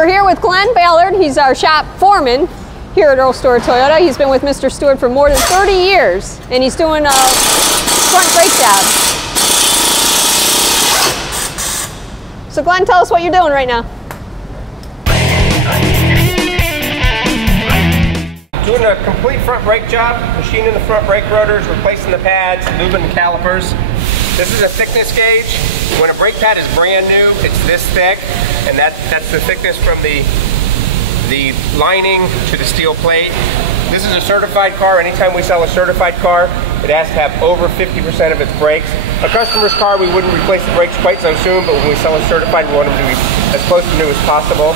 We're here with Glenn Ballard. He's our shop foreman here at Earl Stewart Toyota. He's been with Mr. Stewart for more than 30 years, and he's doing a front brake job. So Glenn, tell us what you're doing right now. Doing a complete front brake job, machining the front brake rotors, replacing the pads, lubing the calipers. This is a thickness gauge. When a brake pad is brand new, it's this thick, and that's the thickness from the lining to the steel plate. This is a certified car. Anytime we sell a certified car, it has to have over 50% of its brakes. A customer's car, we wouldn't replace the brakes quite so soon, but when we sell a certified, we want them to be as close to new as possible.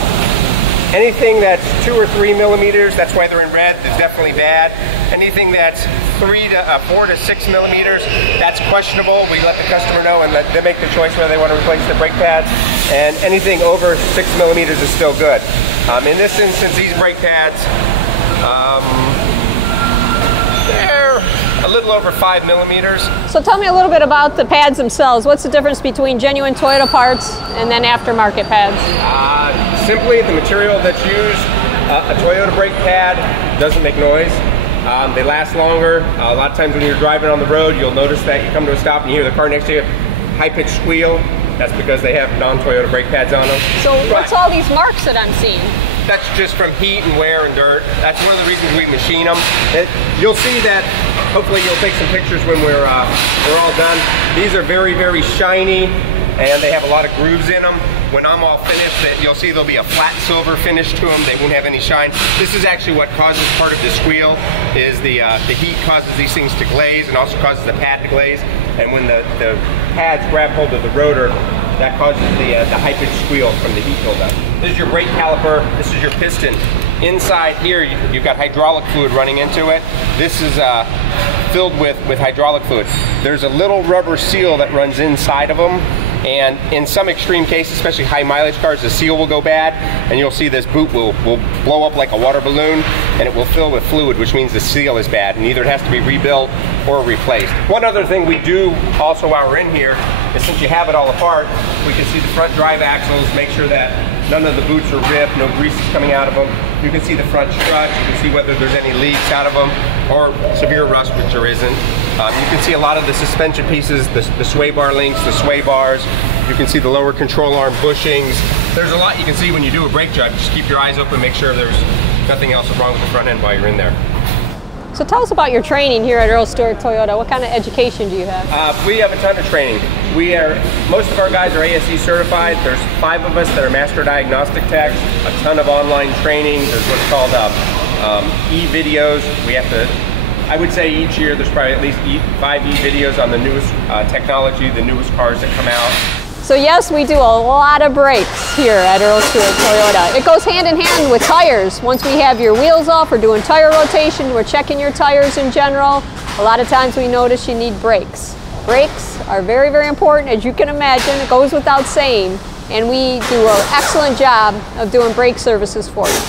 Anything that's 2 or 3 millimeters, that's why they're in red, is definitely bad. Anything that's 4 to 6 millimeters, that's questionable. We let the customer know and let them make the choice whether they want to replace the brake pads. And anything over 6 millimeters is still good. In this instance, these brake pads, they're a little over 5 millimeters. So tell me a little bit about the pads themselves. What's the difference between genuine Toyota parts and then aftermarket pads? Simply the material that's used. A Toyota brake pad doesn't make noise. They last longer. A lot of times when you're driving on the road, you'll notice that you come to a stop and you hear the car next to you high-pitched squeal. That's because they have non-Toyota brake pads on them. So what's all these marks that I'm seeing? That's just from heat and wear and dirt. That's one of the reasons we machine them. You'll see that. Hopefully you'll take some pictures when we're all done. These are very, very shiny, and they have a lot of grooves in them. When I'm all finished, you'll see there'll be a flat silver finish to them. They won't have any shine. This is actually what causes part of the squeal, is the heat causes these things to glaze and also causes the pad to glaze. And when the pads grab hold of the rotor, that causes the high-pitched squeal from the heat buildup. This is your brake caliper. This is your piston. Inside here, you've got hydraulic fluid running into it. This is filled with hydraulic fluid. There's a little rubber seal that runs inside of them. And in some extreme cases, especially high mileage cars, the seal will go bad, and you'll see this boot will blow up like a water balloon, and it will fill with fluid, which means the seal is bad, and either it has to be rebuilt or replaced. One other thing we do also while we're in here is, since you have it all apart, we can see the front drive axles, make sure that none of the boots are ripped, no grease is coming out of them. You can see the front struts, you can see whether there's any leaks out of them, or severe rust, which there isn't. You can see a lot of the suspension pieces, the sway bar links, the sway bars. You can see the lower control arm bushings. There's a lot you can see when you do a brake job. Just keep your eyes open, make sure there's nothing else wrong with the front end while you're in there. So tell us about your training here at Earl Stewart Toyota. What kind of education do you have? We have a ton of training. Most of our guys are ASE certified. There's 5 of us that are master diagnostic techs. A ton of online training. There's what's called e-videos. We have to, I would say each year there's probably at least 5 e-videos on the newest technology, the newest cars that come out. So yes, we do a lot of brakes here at Earl Stewart Toyota. It goes hand in hand with tires. Once we have your wheels off, we're doing tire rotation, we're checking your tires in general. A lot of times we notice you need brakes. Brakes are very, very important, as you can imagine. It goes without saying, and we do an excellent job of doing brake services for you.